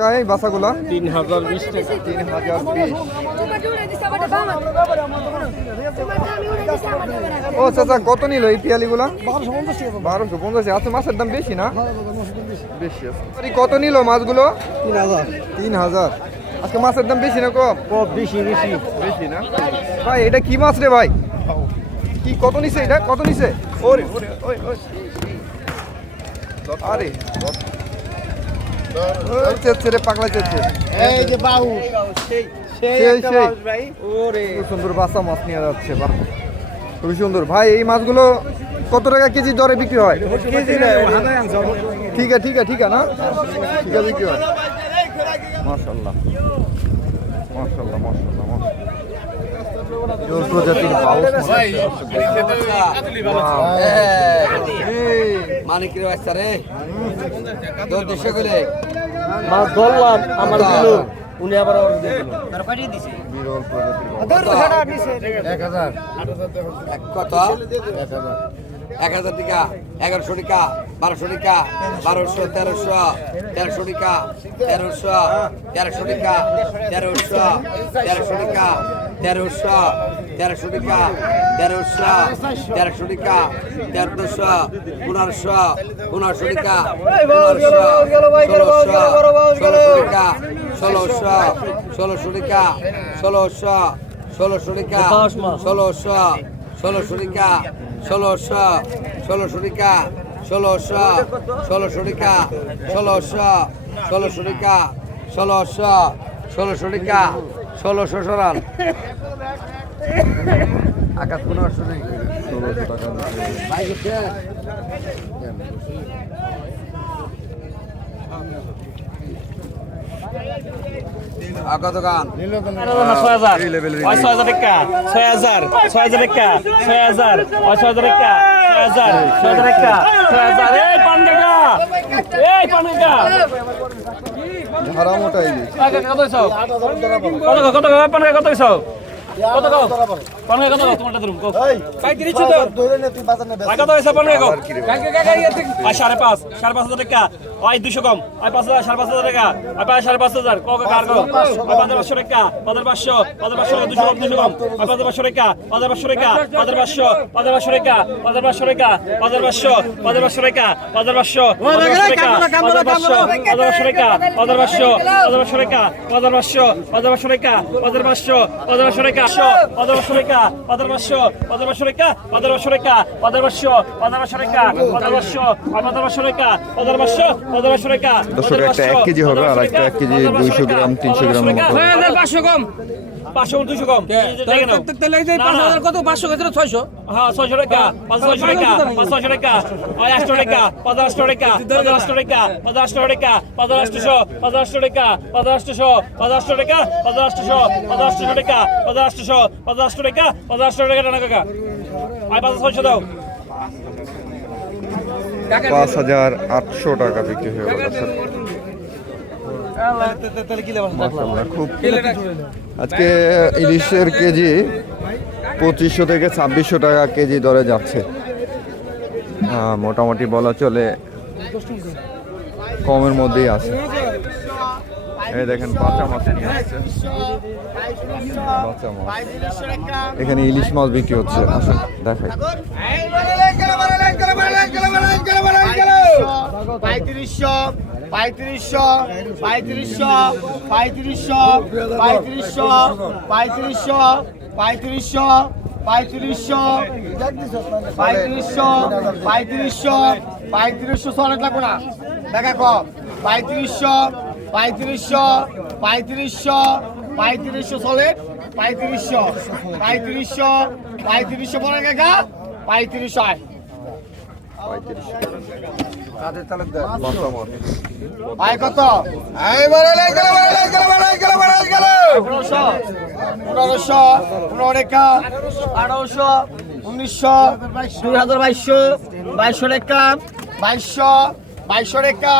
টাকা এই বাসাগুলা? তিন হাজার বিশ টাকা। তিন হাজার বিশ। ও চাচা কত নিল এই পিয়ালিগুলা? বারোশো পঞ্চাশ আচ্ছা মাছের দাম বেশি না? বেশি। আছে। কত নিল মাছগুলো? তিন হাজার। তিন হাজার। আজকে মাছের দাম বেশি না কম? কম বেশি বেশি। বেশি না? ভাই এটা কি মাছ রে ভাই? কি কত নিছে এটা? কত নিছে? ওরে ওরে ওই ওই। আরে চেচ্ছে রে পাগলা চেচ্ছে এই যে বাউ সেই সেই সেই। ভাই। ওরে। সুন্দর বাসা মাছ নিয়ে যাচ্ছে বাহ। খুবই সুন্দর। ভাই এই মাছগুলো কত টাকা কেজি দরে বিক্রি হয়? ঠিক আছে ঠিক আছে ঠিক আছে না? ঠিক আছে বিক্রি হয়। মাশাল্লাহ মাশাল্লাহ মাশাল্লাহ প্রজাতির. এই, মানিকের রে। মাছ ধরলাম আমার দিল উনি আবার কত? এক হাজার টাকা এগারোশো টাকা বারোশো টাকা বারোশো তেরোশো তেরোশো টাকা তেরোশো তেরোশো টাকা তেরোশো তেরোশো টাকা তেরোশো তেরোশো টাকা, তেরোশো তেরোশো টাকা, তেরোশো, পনেরোশো পনেরোশো টাকা ষোলোশো ষোলোশো টাকা, ষোলোশো ষোলোশো টাকা, ষোলোশো ষোলোশো টাকা। ষোলোশো ষোলোশো টাকা, ষোলোশো ষোলোশো টাকা, ষোলোশো ষোলোশো টাকা, ষোলোশো ষোলোশো টাকা, ষোলোশো ষোলোশো টাকা, ষোলোশো সরান আকাশ পনেরোশো নেই ষোলোশো টাকা কত গান ছয় হাজার ছয় হাজার টাকা ছয় হাজার ছয় হাজার টাকা ছয় হাজার ছয় হাজার টাকা ছয় হাজার ছয় হাজার টাকা ছয় হাজার এই পান কাকা এই পান কাকা কত কত? কত কত কত কত পান কাকা কত? কত কত পান কাকা কত তোমারটা ধরুন কও। পঁয়ত্রিশ তো কত হয়েছে পান কাকা আর সাড়ে পাঁচ সাড়ে পাঁচ হাজার টাকা ওই দুশো কম ওই পাঁচ হাজার সাড়ে পাঁচ হাজার টাকা ওই পাঁচ সাড়ে পাঁচ হাজার কক কার কো ওই পাঁচ পাঁচশো টাকা পাঁচের পাঁচশো পাঁচের পাঁচশো দুশো কম দুশো কম ওই পাঁচের পাঁচশো টাকা পাঁচের পাঁচশো টাকা পাঁচের পাঁচশো পাঁচের পাঁচশো টাকা পাঁচের পাঁচশো টাকা পাঁচের পাঁচশো পাঁচের পাঁচশো টাকা পাঁচের পাঁচশো পাঁচের পাঁচশো পাঁচের পাঁচশো টাকা পাঁচের পাঁচশো পাঁচের পাঁচশো টাকা পাঁচের পাঁচশো পাঁচের পাঁচশো টাকা পাঁচশো পাঁচশো টাকা পাঁচশো পদারশো রেখা পদারশো পদারশো রেখা পদারশো রেখা পদারশো পদারশো রেখা পদারশো পদারশো রেখা পদারশো পদারশো রেখা দশ একটা এক কেজি হবে আর একটা এক কেজি দুইশো গ্রাম তিনশো গ্রাম হ্যাঁ, পাঁচশো কম। পাঁচশো দুশো কম কত পাঁচশো গেছিল ছয়শো হ্যাঁ ছয়শো টাকা পাঁচ ছয়শো টাকা পাঁচ ছয়শো টাকা পাঁচ আটশো টাকা পাঁচ আটশো টাকা পাঁচ আটশো টাকা পাঁচ আটশো টাকা পাঁচ আটশো পাঁচ আটশো টাকা পাঁচ আটশো পাঁচ আটশো টাকা পাঁচ আটশো পাঁচ আটশো টাকা পাঁচ আটশো পাঁচ আটশো টাকা পাঁচ আটশো টাকা টানা কাকা আয় পাঁচ ছয়শো দাও পাঁচ হাজার আটশো টাকা বিক্রি হয়ে গেল খুব আজকে ইলিশের কেজি পঁচিশশো থেকে ছাব্বিশশো টাকা কেজি দরে যাচ্ছে। মোটামুটি বলা চলে কমের মধ্যেই আছে। এই দেখেন বাচ্চা মাছ নিয়ে আসছে। বাচ্চা মাছ। এখানে ইলিশ মাছ বিক্রি হচ্ছে। আসুন দেখাই। পঁয়ত্রিশশো। পঁয়ত্রিশশো পঁয়ত্রিশশো পঁয়ত্রিশশো পঁয়ত্রিশশো পঁয়ত্রিশশো পঁয়ত্রিশশো পঁয়ত্রিশশো পঁয়ত্রিশশো পঁয়ত্রিশশো পঁয়ত্রিশশো অনেক লাগবে না দেখা কম পঁয়ত্রিশশো পঁয়ত্রিশশো পঁয়ত্রিশশো পঁয়ত্রিশশো চলে পঁয়ত্রিশশো পঁয়ত্রিশশো পঁয়ত্রিশশো পরে কাকা পঁয়ত্রিশশো আয় কত? আয় বাড়াই গেল বাড়াই গেল বাড়াই গেল বাড়াই গেল। পনেরোশো পনেরোশো পনেরো রেখা আঠারোশো উনিশশো দুই হাজার বাইশশো বাইশশো রেখা বাইশশো বাইশশো রেখা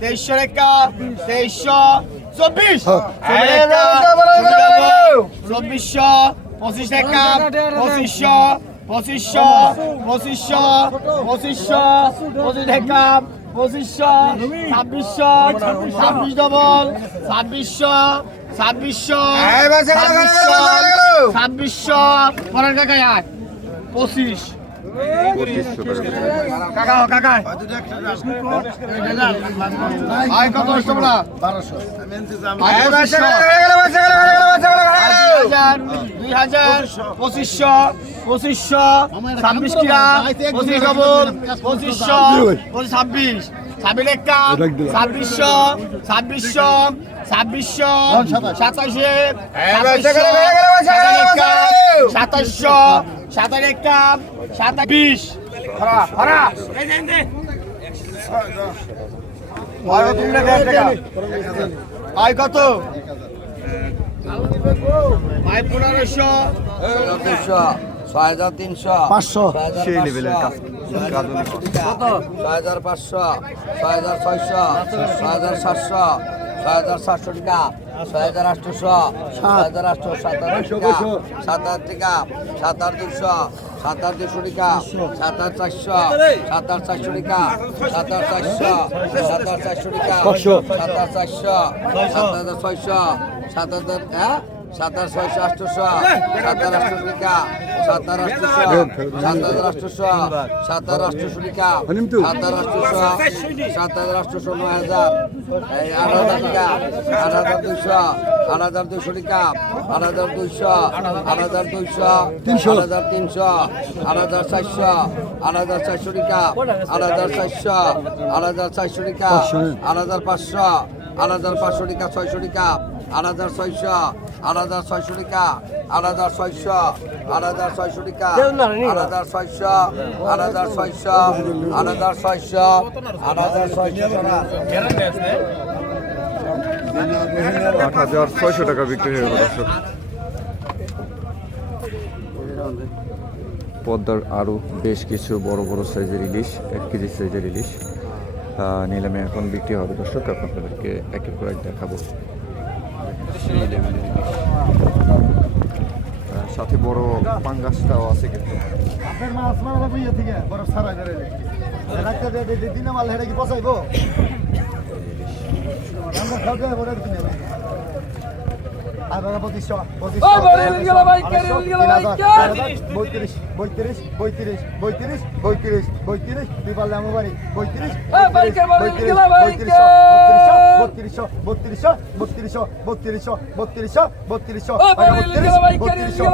তেইশশো রেখা চব্বিশ। হ্যাঁ। চব্বিশশো পঁচিশ রেখা পঁচিশশো পঁচিশশো পঁচিশশো পঁচিশশো পঁচিশ টাকা পঁচিশশো ছাব্বিশশো ছাব্বিশ ডবল ছাব্বিশশো ছাব্বিশশো ছাব্বিশশো পরের কাকায় আয় পঁচিশ। কাকা কাকা আয় কত তোমরা বারোশো দুই হাজার পঁচিশশো পঁচিশশো ছাব্বিশ কিরা পঁচিশ ডবল পঁচিশশো পঁচিশ ছাব্বিশ ছাব্বিশ একটা ছাব্বিশশো ছাব্বিশশো ছাব্বিশশো সাতাশে সাতাশশো সাতাশ একটা সাতাশ বিশ খরা খরা পনেরোশো ছয় হাজার তিনশো। পাঁচশো। সেই লেভেলের কাজ কাজলি ছয় হাজার পাঁচশো ছয় হাজার ছয়শো ছয় হাজার সাতশো ছয় হাজার সাতশো টাকা ছয় হাজার আটশোশো ছয় হাজার আটশো সাত টাকা সাত হাজার টাকা সাত হাজার দুশো সাত হাজার দুশো টাকা সাত হাজার চারশো সাত হাজার চারশো টাকা সাত হাজার চারশো সাত হাজার চারশো টাকা সাত হাজার চারশো সাত হাজার ছয়শো সাত হাজার হ্যাঁ? সাত হাজার ছয়শো আটশোশো সাত হাজার আটশোশো টাকা সাত হাজার আটশোশো সাত হাজার আটশোশো সাত হাজার আটশোশো টাকা সাত হাজার আটশোশো সাত হাজার আটশোশো নয় হাজার আট হাজার টাকা আট হাজার দুইশো আট হাজার দুইশো টাকা আট হাজার দুইশো আট হাজার দুইশো তিনশো আট হাজার তিনশো আট হাজার চারশো আট হাজার চারশো টাকা আট হাজার চারশো আট হাজার চারশো টাকা আট হাজার পাঁচশো আট হাজার পাঁচশো টাকা ছয়শো টাকা আট হাজার ছয়শো আট হাজার ছয়শো টাকা আট হাজার ছয়শো আট হাজার ছয়শো টাকা আট হাজার ছয়শো আট হাজার ছয়শো আট হাজার ছয়শো আট হাজার ছয়শো আট হাজার ছয়শো টাকা বিক্রি হয়ে গেল দর্শক পদ্মার আরও বেশ কিছু বড় বড় সাইজের ইলিশ এক কেজি সাইজের ইলিশ নিলামে এখন বিক্রি হবে। দর্শক আপনাদেরকে একের পর এক দেখাবো। সাথে বড় পাঙ্গাসটাও আছে কিন্তু। আপনার মাছ মারা থেকে বরফ সারা করে রাখতে দিনে মাল হেঁটে কি আমরা খাওয়া কিনে বত্রিশ বত্রিশ বত্রিশ বত্রিশ বত্রিশ বত্রিশ দুই পাল্লা আমার বাড়ি বত্রিশ ওই ভাই, কেন বত্রিশশো? বত্রিশশো বত্রিশশো বত্রিশশো বত্রিশশো বত্রিশশো বত্রিশশো?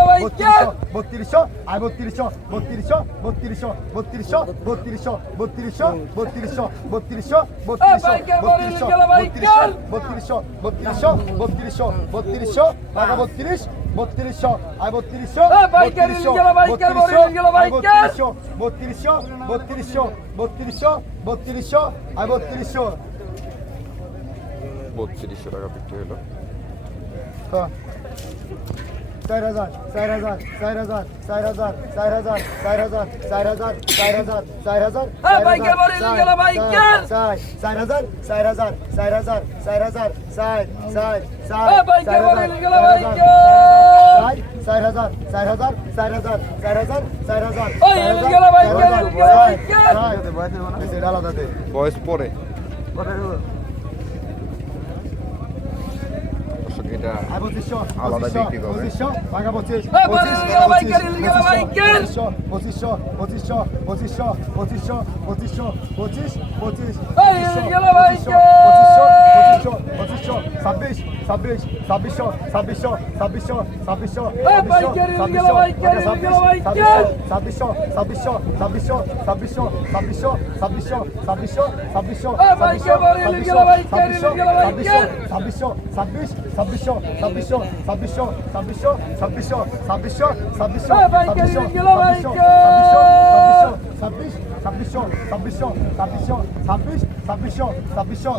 বত্রিশশো আর বত্রিশশো বত্রিশশো বত্রিশশো বত্রিশশো বত্রিশশো বত্রিশশো বত্রিশশো বত্রিশশো বত্রিশশো? বত্রিশশো বত্রিশশো বত্রিশশো বত্রিশশো বত্রিশ বত্রিশশো আর বত্রিশশো ভাই, কেন? বত্রিশশো বত্রিশশো বত্রিশশো বত্রিশশো আর বত্রিশশো বত্রিশশো টাকা বিক্রি হলো চার হাজার চার হাজার চার হাজার চার হাজার চার হাজার চার হাজার চার হাজার চার হাজার চার হাজার হ্যাঁ? চার হাজার চার হাজার চার হাজার চার হাজার চার চার চার হ্যাঁ, হাজার, চার ভাই, হাজার, কে? চার হাজার চার হাজার চার হাজার চার হাজার চার হাজার এটা আলাদা বিক্রি করবে। পঁচিশশো পঁচিশশো পঁচিশশো পঁচিশশো পঁচিশশো পঁচিশ পঁচিশ পঁচিশশো পঁচিশশো ছাব্বিশ ছাব্বিশ ছাব্বিশশো ছাব্বিশশো ছাব্বিশশো ছাব্বিশশো? ছাব্বিশশো ছাব্বিশশো ছাব্বিশশো ছাব্বিশশো ছাব্বিশশো ছাব্বিশশো ছাব্বিশশো ছাব্বিশশো? ছাব্বিশশো ছাব্বিশ ছাব্বিশশো ছাব্বিশশো ছাব্বিশশো ছাব্বিশশো ছাব্বিশশো ছাব্বিশশো ছাব্বিশশো ছাব্বিশশো ভাই, কে? ছাব্বিশ ছাব্বিশশো ছাব্বিশশো ছাব্বিশশো ছাব্বিশ ছাব্বিশশো ছাব্বিশশো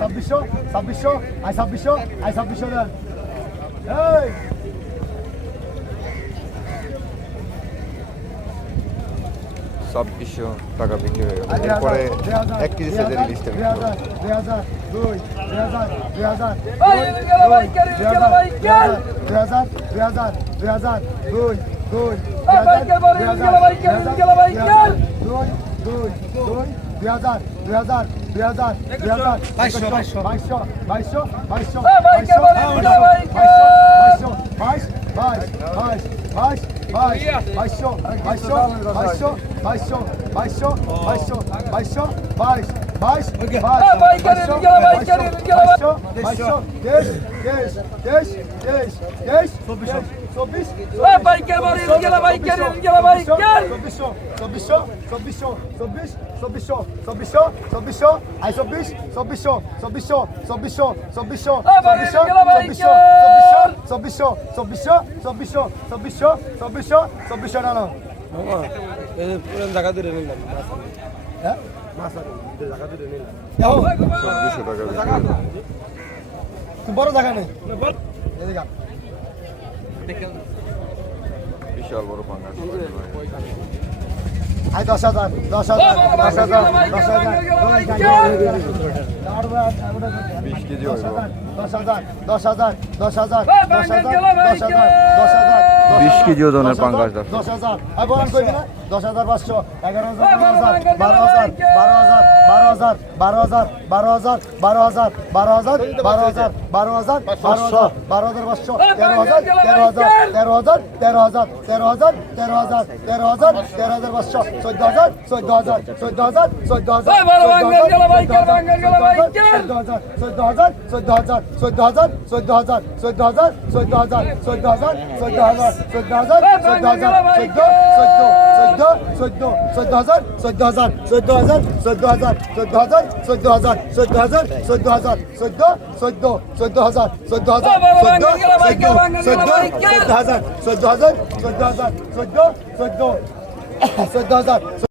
ছাব্বিশশো ছাব্বিশশো আই ছাব্বিশশো আই ছাব্বিশশো এই সব ইস্যু টাকা বিক্রি হয়ে গেল এরপরে এক কেজি সাইজের লিস্টে দুই হাজার দুই হাজার দুই হাজার দুই হাজার দুই দুই হাজার vai হাজার vai হাজার vai হাজার vai বাইশশো vai বাইশশো বাইশশো বাইশশো বাইশ বাইশ বাইশ বাইশ Baixou, baixou, baixou, baixou, baixou, baixou, baixou, baix, baix, baix, baixou, baixou, baixou, deixa, deixa, deixa, deixa, deixa, deixa, বাইকের বলে গেল বাইকের গেল বাইকের চব্বিশশো চব্বিশশো চব্বিশশো চব্বিশ চব্বিশশো চব্বিশশো চব্বিশশো আই চব্বিশ চব্বিশশো চব্বিশশো চব্বিশশো চব্বিশশো চব্বিশশো চব্বিশশো চব্বিশশো চব্বিশশো চব্বিশশো চব্বিশশো চব্বিশশো নানো হ্যাঁ চব্বিশশো টাকা বড় জায়গা নেই। বিশাল বড় পাঙ্গাস আই দশ হাজার দশ হাজার দশ হাজার দশ হাজার বিশ কেজি হইব দশ হাজার দশ হাজার দশ হাজার দশ হাজার দশ হাজার দশ হাজার বিশ কেজি ওজনের পাঙ্গাস দশ দশ হাজার আর বলেন কইবি না দশ হাজার পাঁচশো এগারো হাজার বারো হাজার বারো হাজার বারো হাজার বারো হাজার বারো হাজার বারো হাজার বারো হাজার বারো হাজার বারো হাজার বারো হাজার বারো হাজার পাঁচশো তেরো হাজার তেরো হাজার তেরো হাজার তেরো হাজার তেরো হাজার তেরো হাজার তেরো হাজার তেরো হাজার পাঁচশো চোদ্দ হাজার চোদ্দ হাজার চোদ্দ হাজার চোদ্দ হাজার এই বড় বাঙ্গাল গেল বাইকের, বাঙ্গাল গেল বাইকের। চোদ্দ হাজার চোদ্দ হাজার চোদ্দ হাজার চোদ্দ হাজার চোদ্দ হাজার চোদ্দ হাজার চোদ্দ হাজার চোদ্দ হাজার চোদ্দ হাজার চোদ্দ হাজার চোদ্দ চোদ্দ চোদ্দ চোদ্দ চোদ্দ হাজার চোদ্দ হাজার চোদ্দ হাজার চোদ্দ হাজার চোদ্দ হাজার চোদ্দ হাজার চোদ্দ হাজার চোদ্দ হাজার চোদ্দ চোদ্দ হাজার চোদ্দ চোদ্দ চোদ্দ চোদ্দ হাজার চোদ্দ হাজার চোদ্দ হাজার চোদ্দ চোদ্দ চোদ্দ হাজার